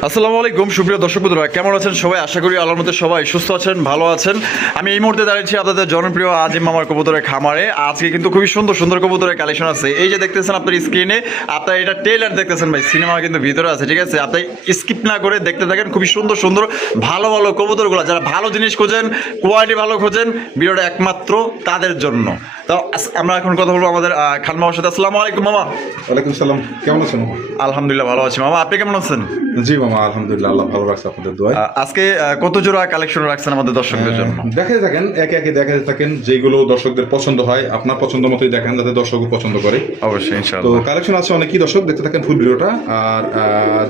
আসসালামু আলাইকুম সুপ্রিয় দর্শক বন্ধুরা, কেমন আছেন সবাই? আশা করি আল্লাহর মধ্যে সবাই সুস্থ আছেন, ভালো আছেন। আমি এই মুহূর্তে দাঁড়িয়েছি আপনাদের জনপ্রিয় আজিম মামার কবুতরের খামারে। আজকে কিন্তু খুবই সুন্দর সুন্দর কবুতরের কালেকশন আছে। এই যে দেখতেছেন আপনার স্ক্রিনে, আপনার এটা ট্রেলার দেখতেছেন ভাই, সিনেমা কিন্তু ভিতরে আছে, ঠিক আছে? আপনি স্কিপ না করে দেখতে থাকেন। খুবই সুন্দর সুন্দর ভালো ভালো কবুতরগুলো, যারা ভালো জিনিস খোঁজেন, কোয়ালিটি ভালো খোঁজেন, ভিডিওটা একমাত্র তাদের জন্য। তো আমরা এখন কথা বলবো আমাদের খান মামার সাথে। আসসালামু আলাইকুম মামা। ওয়ালাইকুম সালাম, কেমন আছেন মামা? আলহামদুলিল্লাহ ভালো আছি মামা, আপনি কেমন আছেন? জি মামা, আলহামদুলিল্লাহ, আল্লাহ ভালো রাখছে আপনাদের দোয়ায়। আজকে কত জোড়া কালেকশন রাখছেন আমাদের দর্শকদের জন্য? দেখাতে থাকেন, একে একে দেখাতে থাকেন, যেগুলো দর্শকদের পছন্দ হয়, আপনার পছন্দ মতোই দেখেন, যাতে দর্শকও পছন্দ করে। অবশ্যই তো ইনশাআল্লাহ। কালেকশন আছে অনেকই, দর্শক দেখতে থাকেন ফুল ভিডিওটা। আর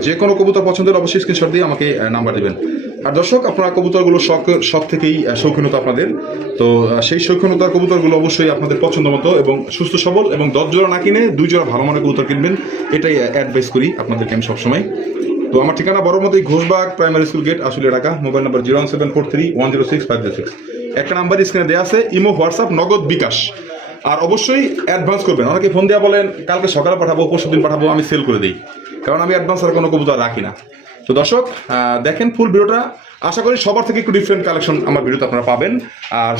যে কোনো কবুতর পছন্দের অবশ্যই স্ক্রিনশট দিয়ে আমাকে নাম্বার দিবেন। আর দর্শক, আপনারা কবুতরগুলো শখ থেকেই শৌখিনতা আপনাদের, তো সেই শৌখিনতার কবুতরগুলো অবশ্যই আপনাদের পছন্দ মতো এবং সুস্থ সবল, এবং 10 জোড়া না কিনে 2 জোড়া ভালো মানের কবুতর কিনবেন, এটাই অ্যাডভাইস করি আপনাদেরকে আমি সবসময়। তো আমার ঠিকানা বড়মতেই Ghoshbag primary school gate, Ashulia, Dhaka. Mobile number 01743106506। একটা নাম্বার স্ক্রিনে দেওয়া আছে, ইমো, হোয়াটসঅ্যাপ, নগদ, বিকাশ। আর অবশ্যই অ্যাডভান্স করবেন। অনেকে ফোন দেওয়া বলেন কালকে সকালে পাঠাবো, পরশু দিন পাঠাবো, আমি সেল করে দিই, কারণ আমি অ্যাডভান্স আর কোনো কবুতর রাখি না। তো দর্শক দেখেন ফুল ভিডিওটা, আশা করি সবার থেকে একটু ডিফারেন্ট কালেকশন আমার ভিডিওতে আপনারা পাবেন। আর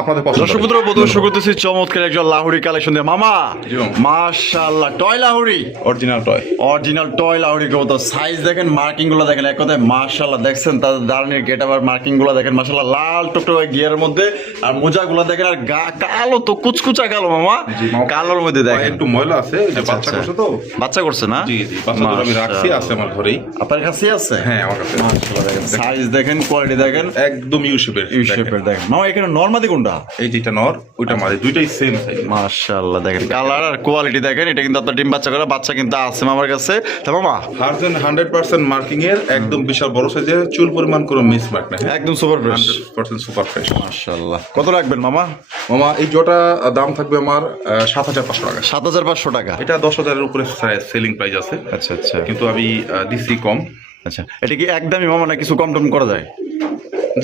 আপনাদের পছন্দ দর্শক বন্ধুরা, প্রথমে শুরু করতেছি চমৎকার একজন লাহুরি কালেকশন দিয়ে। মামা জি মামা। মাশাআল্লাহ, toy লাহুরি, original toy. Original toy লাহুরি কবুতর। সাইজ দেখেন, মার্কিং গুলো দেখেন, এক কথায় মাশাআল্লাহ। দেখছেন তাদের দাঁড়ানোর গেট আবার মার্কিং গুলো দেখেন মাশাআল্লাহ, লাল টকটকে গিয়ারের মধ্যে। আর মোজা গুলো দেখেন, আর গা কালো, তো কুচকুচা কালো মামা, জি মামা। কালোর মধ্যে দেখেন একটু ময়লা আছে, ওই যে আচ্ছা, বাচ্চা আচ্ছা। করছে তো। বাচ্চা করছে না? জি জি, বাচ্চা তো আমি রাখছি, আছে আমার ঘরেই। আপনার কাছে আছে? হ্যাঁ, আমার কাছে। মাশাআল্লাহ, দেখেন সাইজ দেখেন, কোয়ালিটি দেখেন, একদম ইউ শেপের। ইউ শেপের দেখেন মামা। এখানে নরমাদি কোনটা? এই যেটা নর, ওইটা মাদি, দুইটাই সেম সাইজ। মাশাআল্লাহ, দেখেন কালার আর কোয়ালিটি দেখেন। এটা কিন্তু আপনার ডিম বাচ্চা করে, বাচ্চা কিন্তু আছে মামার কাছে। তা মামা হার্জেন 100% মার্কিং এর, একদম বিশাল বড় সাইজের, চুল পরিমাণ কোনো মিস মার্ক নাই। একদম সুপার ফ্রেশ, 100% সুপার ফ্রেশ। মাশাআল্লাহ। কত রাখবেন মামা? মামা এই জোটা দাম থাকবে আমার 7,500 টাকা। 7,500 টাকা। এটা 10,000-এর উপরে সেলিং প্রাইস আছে, আচ্ছা আচ্ছা কিন্তু আমি দিছি কম। আচ্ছা, এটা কি একদমই মামা, না কিছু কম টম করা যায়?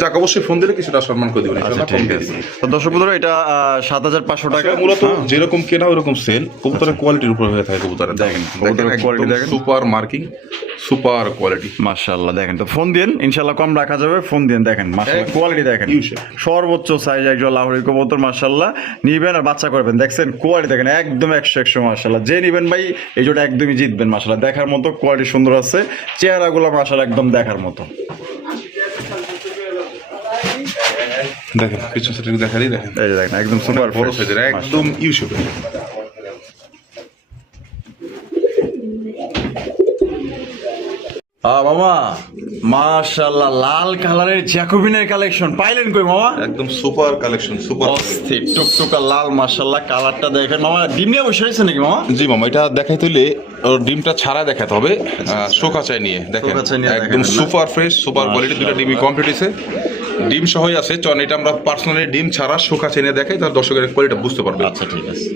যাক, অবশ্যই ফোন দিলে কিছুটা সম্মান করে দিবেন। আচ্ছা ঠিক আছে। তো দর্শক বন্ধুরা, এটা 7,500 টাকা। মূলত যেরকম কেনা ওরকম সেল, কবুতরের কোয়ালিটির উপর হয়ে থাকে কবুতরের। দেখেন, কবুতরের quality দেখেন। Super marking, super quality. মাশাআল্লাহ, দেখেন। তো ফোন দিন, ইনশাআল্লাহ কম রাখা যাবে, ফোন দিন। দেখেন মাশাআল্লাহ, কোয়ালিটি দেখেন, সর্বোচ্চ সাইজ একজন লাহোরি কবুতর মাশাআল্লাহ। নিবেন আর বাচ্চা করবেন, দেখছেন কোয়ালিটি দেখেন, একদম 100 মাশাআল্লাহ। যে নিবেন ভাই, এই জোটা একদমই জিতবেন মাশাআল্লাহ। দেখার মতো কোয়ালিটি সুন্দর আছে, চেহারাগুলো মাশাআল্লাহ একদম দেখার মতো। দেখেন পিছন সাইড দেখারই দেখেন, এই যে দেখেন, একদম সুপার বড় সাইজের, একদম ইউ শেপের। মামা মাশাআল্লাহ, লাল কালারের জ্যাকোবিনের কালেকশন পাইলেন কই মামা? একদম সুপার কালেকশন, সুপার। অস্থির টুকটুকা লাল মাশাআল্লাহ, কালারটা দেখেন মামা। ডিম নিয়ে বসে রয়েছে নাকি মামা? জি মামা, এটা দেখাইতে হলে ওর ডিমটা ছাড়া দেখাতে হবে, শোকাচাই নিয়ে দেখেন, শোকাচাই নিয়ে একদম দেখাবেন না? Super fresh, super quality. দুটো ডিমই কমপ্লিট হয়েছে, ডিম সহই আছে। চল এটা আমরা পার্সোনালি ডিম ছাড়া শোকাচাই নিয়ে দেখাই, তার দর্শকের কোয়ালিটি বুঝতে পারবে। আচ্ছা ঠিক আছে।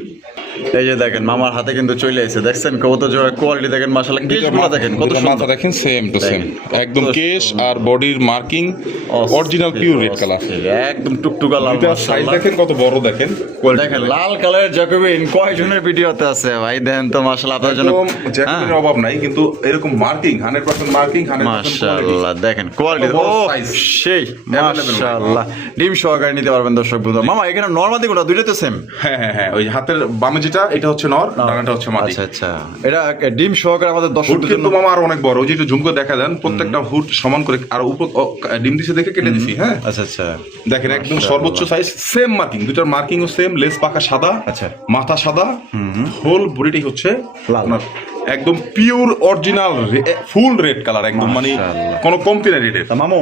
এই যে দেখেন, মামার হাতে কিন্তু চলে এসেছে, দেখছেন কবুতর জোড়ার কোয়ালিটি দেখেন মাশাআল্লাহ। কেশগুলো দেখেন কত মাথা সুন্দর, দেখেন, সেম টু সেম, একদম কত কেশ আর বডির marking original pure red colour. একদম টুকটুকা লাল এটা সাইজ মাশাআল্লাহ। দেখেন কত বড়, দেখেন দেখেন লাল কালারের জ্যাকোবিন কয়জনের ভিডিওতে আছে ভাই? দেন তো মাশাআল্লাহ, আপনার জন্য একদম জ্যাকেটের অভাব নাই, কিন্তু এরকম মার্কিং 100% মার্কিং, 100% মাশাআল্লাহ। দেখেন কোয়ালিটি, বড় ও size। সেই মাশাআল্লাহ। ডিম সহকারে নিতে পারবেন দর্শক বন্ধু। মামা এখানে নরমাদি কোনটা? দুইটা তো সেম? হ্যাঁ হ্যাঁ হ্যাঁ, ওই হাতের বামে যেটা, এটা হচ্ছে নর, ডানাটা হচ্ছে মাদি। আচ্ছা আচ্ছা, এটা ডিম সহকারে আমাদের হুড দর্শকদের কিন্তু জন্য। মামা আর অনেক বড়, ওই যে একটু ঝুমকো দেখা দেন, প্রত্যেকটা হুড সমান করে, আর উপর ডিম দিছে দেখে কেটে দিছি। হ্যাঁ আচ্ছা আচ্ছা, দেখেন, একদম সর্বোচ্চ সাইজ, সেম মার্কিং, দুটার মার্কিংও সেম, লেস পাকা সাদা, আচ্ছা। মাথা সাদা, হোল বডিটাই হচ্ছে লাল। আপনার একদম পিওর অরিজিনাল ফুল রেড কালার, একদম মানে মাশাআল্লাহ। কোনো কমতি নাই রেডের। তা মামু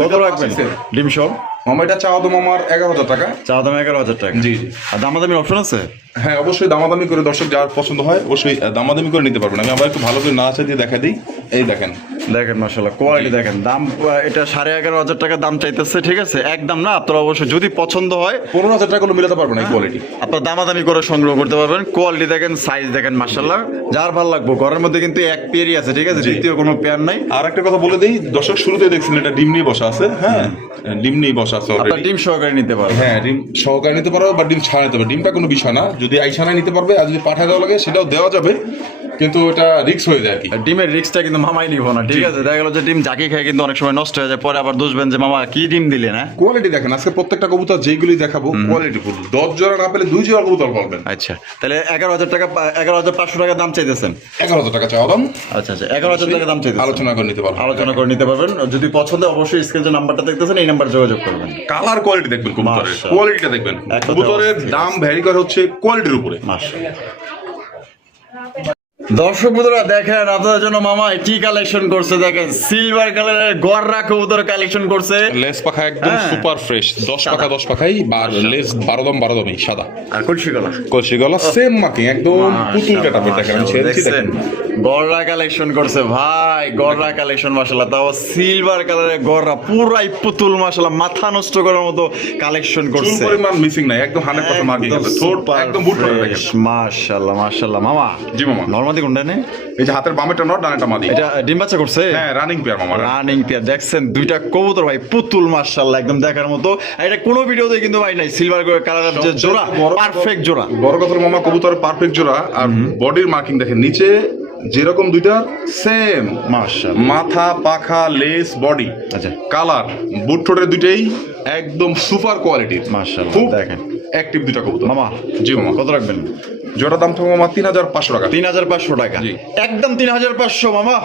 কত রাখবেন ডিম সহ? মামা এটা চাওয়া তো মামার 11,000 টাকা। চা দাম 11,000 টাকা। জি জি। আর দামাদামির অপশন আছে? হ্যাঁ, অবশ্যই দামাদামি করে, দর্শক যার পছন্দ হয় অবশ্যই দামাদামি করে নিতে পারবেন। আমি আবার একটু ভালো করে নাচা দিয়ে দেখা দিই। এই দেখেন, দেখেন মাশাআল্লাহ কোয়ালিটি দেখেন। দাম এটা 11,500 টাকা দাম চাইতেছে, ঠিক আছে? একদম না, আপনারা অবশ্যই যদি পছন্দ হয় 15,000 টাকা মিলাতে পারবেন এই কোয়ালিটি। আপনার দামাদামি করে সংগ্রহ করতে পারবেন। কোয়ালিটি দেখেন, সাইজ দেখেন মাশাআল্লাহ, যার ভালো লাগবে। ঘরের মধ্যে কিন্তু এক পেয়ারই আছে, ঠিক আছে? দ্বিতীয় কোনো পেয়ার নাই। আর একটা কথা বলে দিই, দর্শক শুরুতে দেখছেন এটা ডিম নিয়ে বসা আছে। হ্যাঁ, ডিম নিয়ে বসা আছে আপনার অলরেডি। ডিম সহকারে নিতে পারবেন। হ্যাঁ, ডিম সহকারে নিতে পারবে বা ডিম ছাড়া নিতে পারবে, ডিমটা কোনো বিষয় না। যদি আইসানা নিতে পারবে, আর যদি পাঠায় দেওয়া লাগে সেটাও দেওয়া যাবে। কিন্তু এটা রিস্ক হয়ে যায় আর কি। ডিমের রিস্কটা কিন্তু মামাই নিব না, ঠিক আছে? দেখা গেল যে ডিম জাকি খায় কিন্তু অনেক সময় নষ্ট হয়ে যায়, পরে আবার দুষবেন যে মামা কি ডিম দিলে না। কোয়ালিটি দেখেন, আজকে প্রত্যেকটা কবুতর যেগুলি দেখাবো কোয়ালিটি ফুল। 10 জোড়া না পেলে 2 জোড়া কবুতর পাবেন। আচ্ছা, তাহলে 11,000 টাকা, 11,500 টাকা দাম চাইতেছেন। 11,000 টাকা চাওয়া দাম। আচ্ছা আচ্ছা, 11,000 টাকা দাম চাইতেছেন। আলোচনা করে নিতে পারবেন। আলোচনা করে নিতে পারবেন। যদি পছন্দ অবশ্যই স্ক্রিনে যে নাম্বারটা দেখতেছেন এই নাম্বার যোগাযোগ করবেন। কালার কোয়ালিটি দেখবেন, কবুতরের মাশাআল্লাহ। কোয়ালিটিটা দেখবেন। একদম কবুতরের অস্থির। দাম ভ্যারি করে হচ্ছে কোয়ালিটির উপরে। মাশাআল্লাহ। দর্শক বন্ধুরা দেখেন আপনাদের জন্য মামা কি কালেকশন করছে, দেখেন সিলভার কালারের গররা কবুতর কালেকশন করছে। লেস পাখা একদম হ্যাঁ। সুপার ফ্রেশ, 10 পাখা 10 পাখাই, লেস 12 দমই সাদা। আর কলসি গলা, কলসি গলা সেম মার্কিং, একদম পুতুল কাটা পড়ে দেখেন। আমি ছেড়েছি দেখেন। গররা কালেকশন করছে ভাই, গররা কালেকশন মাশাআল্লাহ, তাও সিলভার কালারের গররা, পুরাই পুতুল মাশাআল্লাহ, মাথা নষ্ট করার মতো কালেকশন চুল করছে। পরিমাণ মিসিং নাই, একদম 100% মার্কিং আছে। ঠোঁট একদম বুট করে দেখেন। মাশাআল্লাহ মাশাআল্লাহ। মামা জি মামা, নরমাদি কোনটা নেই? এই যে হাতের বামেটা নট, ডানেটা মাদি। এটা ডিম বাচ্চা করছে? হ্যাঁ, রানিং পেয়ার মামা। রানিং পেয়ার দেখছেন, দুইটা কবুতর ভাই পুতুল মাশাআল্লাহ, একদম দেখার মতো। আর এটা কোনো ভিডিওতে কিন্তু ভাই নাই, সিলভার কালারের যে জোড়া, পারফেক্ট জোড়া। বড় কথার মামা, কবুতরের পারফেক্ট জোড়া। আর বডির মার্কিং দেখেন, নিচে যেরকম দুইটা সেম, মাশাআল্লাহ। মাথা পাখা লেস বডি আচ্ছা কালার বুট ঠোঁটের দুইটাই একদম সুপার কোয়ালিটির। মাশাআল্লাহ খুব দেখেন অ্যাক্টিভ দুইটা কবুতর মামা। জি মামা। কত রাখবেন? জোড়া দাম থাকবে মামা 3,500 টাকা। 3,500 টাকা, জি। একদম 3,500 মামা,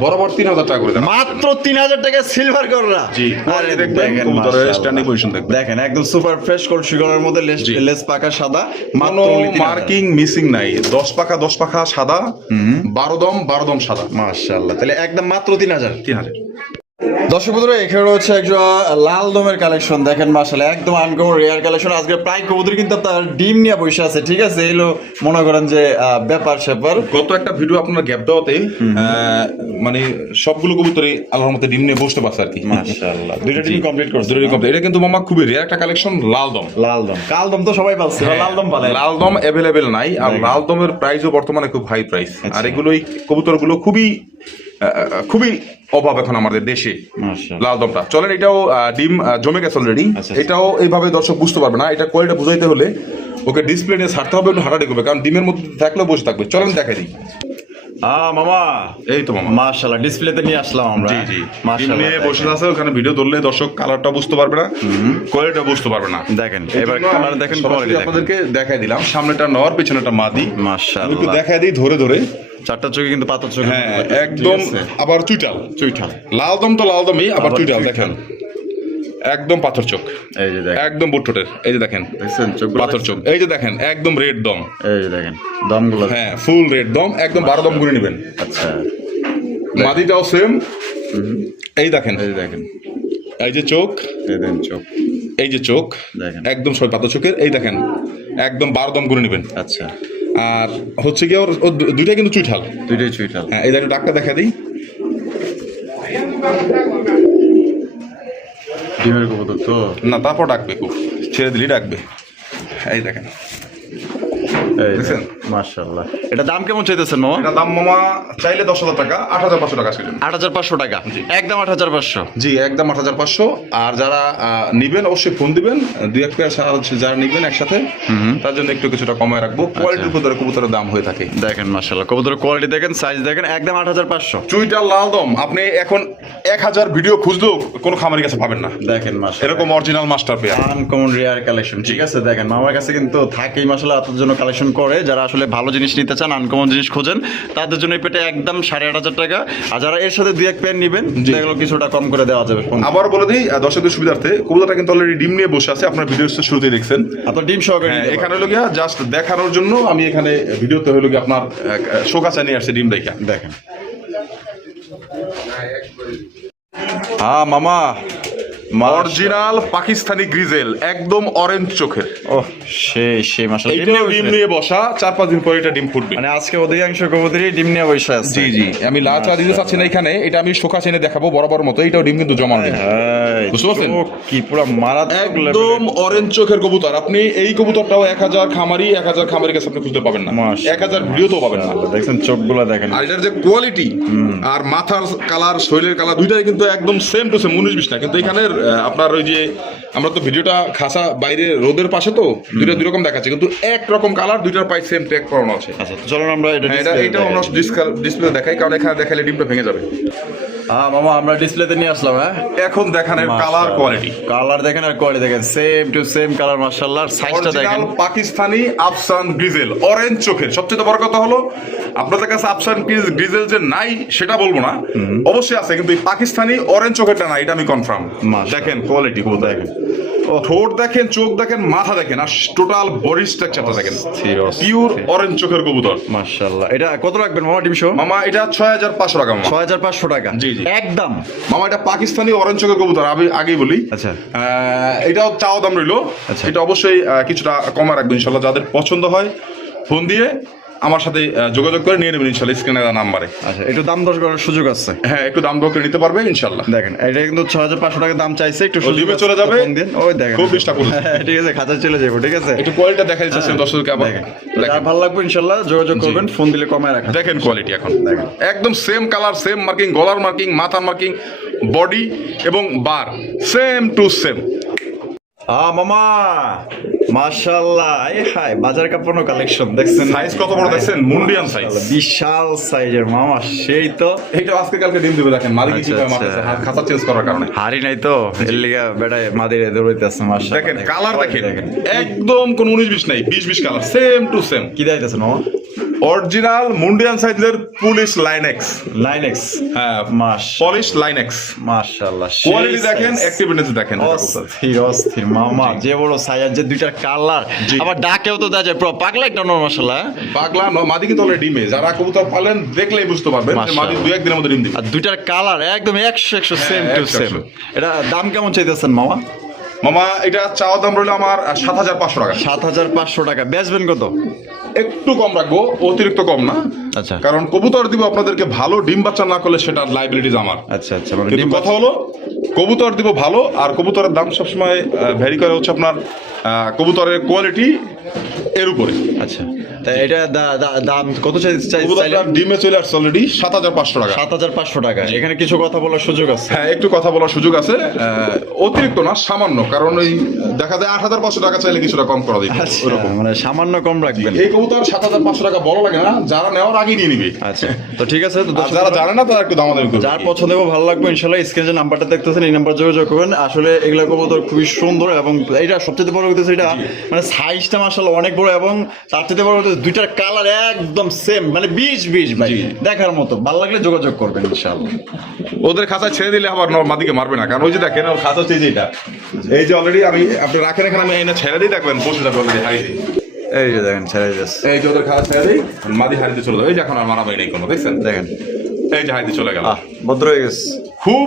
বরাবর 3,000 টাকা করে দেন। মাত্র 3,000 টাকা সিলভার কররা। জি, আরে দেখবেন কবুতরের মাশাআল্লাহ। স্ট্যান্ডিং পজিশন দেখবেন। দেখেন একদম সুপার ফ্রেশ কলসি গলার মধ্যে জি। লেস পাকা সাদা, মাত্র কোনো 3,000 মার্কিং মিসিং নাই। 10 পাখা সাদা, 12 দম সাদা। মাশাআল্লাহ, তাহলে একদম মাত্র 3,000। 3,000। দর্শক বন্ধুরা এখানে রয়েছে একটা লাল দমের কালেকশন, দেখেন মাশাআল্লাহ একদম আনকমন রেয়ার কালেকশন। আজকে প্রায় কবুতর কিন্তু আপনার ডিম নিয়ে বসে আছে, ঠিক আছে? এগুলো মনে করেন যে ব্যাপার স্যাপার। গত একটা ভিডিও আপনার গ্যাপ দেওয়াতে মানে সবগুলো কবুতরই আল্লাহর মতে ডিম নিয়ে বসতে পারছে আর কি। মাশাআল্লাহ, দুইটা ডিম কমপ্লিট করছে। দুটোই complete। এটা কিন্তু মামা খুবই রেয়ার একটা কালেকশন, লাল দম। লাল দম, কাল দম তো সবাই পাচ্ছে, লাল দম পালে। লাল দম অ্যাভেলেবেল নাই, আর লাল দমের প্রাইসও বর্তমানে খুব হাই প্রাইস। আর এগুলোই কবুতরগুলো খুবই অভাব এখন আমাদের দেশে। মাশাআল্লাহ। লাল দমটা চলেন, এটাও ডিম জমে গেছে অলরেডি। আচ্ছা। এটাও এইভাবে দর্শক বুঝতে পারবে না, এটা কোয়ালিটি বুঝাইতে হলে ওকে ডিসপ্লে নিয়ে ছাড়তে হবে, একটু হাঁটাহাঁটি করবে, কারণ ডিমের মধ্যে থাকলেও বসে থাকবে। চলেন দেখাই দিই। মামা এই তো মামা। মাশাআল্লাহ, ডিসপ্লেতে নিয়ে আসলাম আমরা। জি জি, ডিম মাশাআল্লাহ নিয়ে বসে আছে ওখানে। ভিডিও ধরলে দর্শক কালারটা বুঝতে পারবে না, কোয়ালিটিটা বুঝতে পারবে না। দেখেন এবার কালার দেখেন, কোয়ালিটি দেখেন। আপনাদেরকে দেখাই দিলাম, সামনেটা নর, পেছনেটা মাদি। আমি একটু মাশাআল্লাহ, দেখাই দিই ধরে ধরে। চারটা চোখে কিন্তু পাথর চোখে। হ্যাঁ, একদম আবার চুইটাল। চুইঠাল। লাল দম তো লাল দমই, আবার আবার চুইটাল চুইঠাল। দেখেন, একদম পাথর চোখ, এই যে দেখেন, একদম বুটঠোঁটের। এই যে দেখেন দেখছেন চোখগুলো, পাথর চোখ। এই যে দেখেন একদম রেড দম। এই যে দেখেন দমগুলো। হ্যাঁ, ফুল রেড দম, একদম 12 দম করে নেবেন। আচ্ছা, মাদিটাও সেম। এই দেখেন, এই যে দেখেন, এই যে চোখ, এই দেখেন চোখ, এই যে চোখ দেখেন। একদম সবাই পাথর চোখের। এই দেখেন একদম 12 দম করে নেবেন। আচ্ছা, আর হচ্ছে কি ওর দুইটাই কিন্তু চুইঠাল। দুইটাই চুইঠাল। হ্যাঁ, এই দেখেন ডাকটা দেখা দিই। ডিমের কবুতর তো না, তারপর ডাকবে, খুব ছেড়ে দিলেই ডাকবে। এই দেখেন, এই দেখছেন? মাশাআল্লাহ। এটা দাম কেমন চাইতেছেন মামা? এটা দাম মামা চাইলে 10,000 টাকা, 8,500 টাকা আজকে। 8,500 টাকা, একদম 8,500। জি, একদম 8,500। আর যারা নিবেন অবশ্যই ফোন দিবেন, 2-1 পেয়ার যারা নিবেন একসাথে, তার জন্য একটু কিছুটা কমায় রাখবো। কোয়ালিটির উপরে কবুতরের দাম হয়ে থাকে। দেখেন মাশাআল্লাহ, কবুতরের কোয়ালিটি দেখেন, সাইজ দেখেন, একদম 8,500। চুইটার লাল দম আপনি এখন 1000 ভিডিও খুঁজলেও কোনো খামারের কাছে পাবেন না দেখেন মাশাআল্লাহ, এরকম original master pair. Uncommon rare collection, ঠিক আছে? দেখেন মামার কাছে কিন্তু থাকেই মাশাআল্লাহ আপনাদের জন্য কালেকশন করে। যারা আসলে ভালো জিনিস নিতে চান, আনকমন জিনিস খোঁজেন, তাদের জন্য এই পেটে একদম 8,500 টাকা। আর যারা এর সাথে 2-1 পেয়ার নেবেন, দেখলো কিছুটা কম করে দেওয়া যাবে। আবার বলে দিই দর্শকদের সুবিধার্থে, কবুতরটা কিন্তু অলরেডি ডিম নিয়ে বসে আছে, আপনার ভিডিও শুরুতেই দেখছেন। আপনার ডিম সহকারে হ্যাঁ, নিতে এখানে হলো গিয়া জাস্ট দেখানোর জন্য আমি এখানে ভিডিওতে হলো গিয়ে আপনার শোকাচা নিয়ে আসছে ডিম দেখা। পারেন। দেখেন মামা, অরিজিনাল পাকিস্তানি গ্রিজেল, একদম অরেঞ্জ চোখের। ও সেই মাশাআল্লাহ, এইটাও ডিম নিয়ে বসা, 4-5 দিন পরে এটা ডিম ফুটবে। মানে আজকে অধিকাংশ কবুতরই ডিম নিয়ে বসে আছে। জি জি, আমি লাল চা দিতে চাচ্ছি না এখানে, এটা আমি শোকা চেনে দেখাবো বরাবর মতো। এটাও ডিম কিন্তু জমা নেই, বুঝতে পারছেন? কি পুরো মারাত্মক একদম অরেঞ্জ চোখের কবুতর। আপনি এই কবুতরটাও 1000 খামারি কাছে আপনি খুঁজতে পাবেন না, 1000 ভিডিওতেও পাবেন না। দেখছেন চোখগুলো দেখেন, আর এটার যে কোয়ালিটি আর মাথার কালার, শরীরের কালার দুইটাই কিন্তু একদম সেম টু সেম, 19-20 না। কিন্তু এখানে আপনার ওই যে আমরা তো ভিডিওটা খাসা বাইরে রোদের পাশে তো দুইটা দুই রকম দেখাচ্ছে, কিন্তু এক রকম কালার, দুইটার প্রাইস সেম ট্যাগ করানো আছে। আচ্ছা চলুন আমরা এটা আমরা ডিসপ্লে দেখাই, কারণ এখানে দেখালে ডিমটা ভেঙে যাবে। মামা আমরা ডিসপ্লেতে নিয়ে আসলাম। হ্যাঁ, এখন দেখেন এর কালার কোয়ালিটি, কালার দেখেন আর কোয়ালিটি দেখেন, সেম টু সেম কালার মাশাআল্লাহ। সাইজটা দেখেন, পাকিস্তানি আফসান গ্রিজেল অরেঞ্জ চোখের। সবচেয়ে বড় কথা হলো আপনাদের কাছে আফসান গ্রিজেল যে নাই সেটা বলবো না, অবশ্যই আছে, কিন্তু এই পাকিস্তানি অরেঞ্জ চোখেরটা নাই, এটা আমি কনফার্ম। দেখেন কোয়ালিটি দেখেন, ঠোঁট দেখেন, চোখ দেখেন, মাথা দেখেন, আর টোটাল বডি স্ট্রাকচারটা দেখেন, পিওর অরেঞ্জ চোখের কবুতর মাশাআল্লাহ। এটা কত রাখবেন মামা ডিম সহ? মামা এটা 6500 টাকা মামা। 6500 টাকা জি জি একদম মামা। এটা পাকিস্তানি অরেঞ্জ চোখের কবুতর, আমি আগেই বলি। আচ্ছা এটাও চাওয়া দাম রইলো। আচ্ছা। এটা অবশ্যই কিছুটা কমা রাখবেন ইনশাল্লাহ। যাদের পছন্দ হয় ফোন দিয়ে আমার সাথে যোগাযোগ করে নিয়ে নেবেন ইনশাল্লাহ স্ক্রিনে দেওয়া নাম্বারে। আচ্ছা, একটু দাম দর করার সুযোগ আছে? হ্যাঁ, একটু দাম দর করে নিতে পারবে ইনশাল্লাহ। দেখেন এটা কিন্তু 6500 টাকা দাম চাইছে, একটু লিমে চলে যাবে। ওই দেখেন খুব চেষ্টা করুন। ঠিক আছে, খাঁচা চলে যাবো। ঠিক আছে, একটু কোয়ালিটি দেখা যাচ্ছে দর্শককে আবার দেখেন, ভালো লাগবে ইনশাল্লাহ। যোগাযোগ করবেন, ফোন দিলে কমায় রাখা। দেখেন কোয়ালিটি এখন একদম সেম কালার, সেম মার্কিং, গলার মার্কিং, মাথার মার্কিং, বডি এবং বার সেম টু সেম। মামা মাশাআল্লাহ, হাই বাজার কাপানো কালেকশন দেখছেন। সাইজ কত বড় দেখছেন, মুন্ডিয়ান সাইজ, বিশাল সাইজের মামা। সেই তো এইটা আজকে কালকে ডিম দিবে। দেখেন মালিক কি করে মারতেছে খাতা চেঞ্জ করার কারণে। হারি নাই তো এর লিগা বেটায় মাদিরে দৌড়াইতেছে মাশাআল্লাহ। দেখেন কালার দেখেন, একদম কোন 19-20 নাই, 20-20 কালার সেম টু সেম। কি দাইতেছেন মামা? অরিজিনাল মুন্ডিয়ান সাইজের পুলিশ লাইনেক্স। লাইনেক্স, হ্যাঁ পলিশ লাইনেক্স। মাশাআল্লাহ, কোয়ালিটি দেখেন, অ্যাক্টিভিটি দেখেন, অস্থির অস্থির মামা। যে বড় সাইজ, যে দুইটার কালার, আবার ডাকেও তো দেখা যায় পুরো পাগলা একটা নর মাশাআল্লাহ। পাগলা মাদি কিন্তু অলরেডি ডিমে, যারা কবুতর পালেন দেখলেই বুঝতে পারবেন যে মাদি 2-1 দিনের মধ্যে ডিম দিবে। আর দুইটার কালার একদম 100 সেম টু সেম। এটা দাম কেমন চাইতেছেন মামা? মামা এটা চাওয়া দাম রইল আমার 7500 টাকা। 7500 টাকা। বেচবেন কত? একটু কম রাখবো, অতিরিক্ত কম না। আচ্ছা, কারণ কবুতর দিব আপনাদেরকে ভালো, ডিম বাচ্চা না করলে সেটার লাইবিলিটিস আমার। আচ্ছা আচ্ছা, কিন্তু কথা হলো কবুতর দিব ভালো, আর কবুতরের দাম সবসময় ভ্যারি করে হচ্ছে আপনার কবুতরের কোয়ালিটি এর উপরে। আচ্ছা, তাই এটা দাম কত চাইছেন? ডিমে চলে আসছে অলরেডি 7500 টাকা। 7500 টাকা। এখানে কিছু কথা বলার সুযোগ আছে? হ্যাঁ, একটু কথা বলার সুযোগ আছে, অতিরিক্ত না, সামান্য। কারণ ওই দেখা যায় 8500 টাকা চাইলে কিছুটা কম করা দিবে, ওরকম মানে সামান্য কম রাখবেন। এই কবুতর 7500 টাকা বড় লাগে না, যারা নেওয়ার আগে নিয়ে নিবে। আচ্ছা, তো ঠিক আছে। তো যারা জানে না তারা একটু দামাদামি করবে। যার পছন্দ হবে, ভালো লাগবে ইনশাআল্লাহ স্ক্রিনে যে নাম্বারটা দেখতেছেন এই নাম্বার যোগাযোগ করবেন। আসলে এগুলা কবুতর খুবই সুন্দর, এবং এটা সবচেয়ে বড় কথা এটা মানে সাইজটা মাশাআল্লাহ অনেক বড়, এবং তার থেকে বড় কথা দুইটার কালার একদম সেম, মানে 20-20 ভাই, দেখার মতো। ভালো লাগলে যোগাযোগ করবেন ইনশাআল্লাহ। ওদের খাঁচা ছেড়ে দিলে আবার মাদিকে মারবে না, কারণ ওই যে দেখেন ওর খাঁচা হচ্ছে এটা, এই যে অলরেডি আমি আপনি রাখেন এখানে, আমি এনে ছেড়ে দিই, দেখবেন বসে যাবে অলরেডি হারিয়ে। এই যে দেখেন ছেড়ে যাচ্ছে, এই যে ওদের খাঁচা ছেড়ে দিই, মাদি হারিয়ে চলে যাবে। এই যে এখন আর মারাবে নেই কোনো, দেখছেন? দেখেন এই যে হারিয়ে চলে গেল, ভদ্র হয়ে গেছে। খুব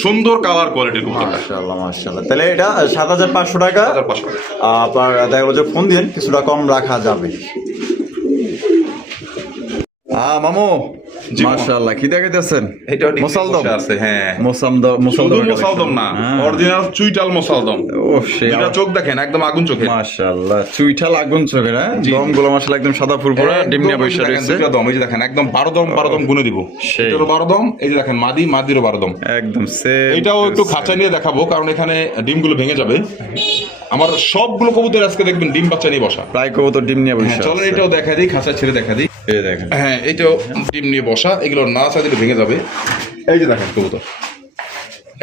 সুন্দর কালার কোয়ালিটির কবুতরটা। মাশাআল্লাহ মাশাআল্লাহ। তাহলে এটা 7500 টাকা। 7500 টাকা। আপনার দেখা গেলো যে ফোন দিন, কিছুটা কম রাখা যাবে। মামু মাশাআল্লাহ, কি দেখাইতেছেন? এটা মোসালদম আছে। হ্যাঁ, মোসালদম না, অরিজিনাল চুইটাল মোসালদম। ও সেই এটা চোখ দেখেন একদম আগুন চোখে, মাশাআল্লাহ, চুইঠাল আগুন চোখের। হ্যাঁ, দমগুলো মাশাআল্লাহ একদম সাদা ফুরফুরা, ডিমনিয়া বৈশা রয়েছে। দম এই যে দেখেন একদম 12 দম গুনে দিব। এটারও 12 দম, এই যে দেখেন মাদিরও 12 দম একদম সেম। এটাও একটু খাঁচা নিয়ে দেখাবো, কারণ এখানে ডিমগুলো ভেঙে যাবে। আমার সবগুলো কবুতর আজকে দেখবেন ডিম বাচ্চা নিয়ে বসা, প্রায় কবুতর ডিম নিয়ে বসা। চলেন এটাও দেখা দিই, খাঁচা ছেড়ে দেখা দিই। এই দেখেন, হ্যাঁ, এটাও ডিম নিয়ে বসা। এগুলো না চাইলে ভেঙে যাবে। এই যে দেখেন কবুতর,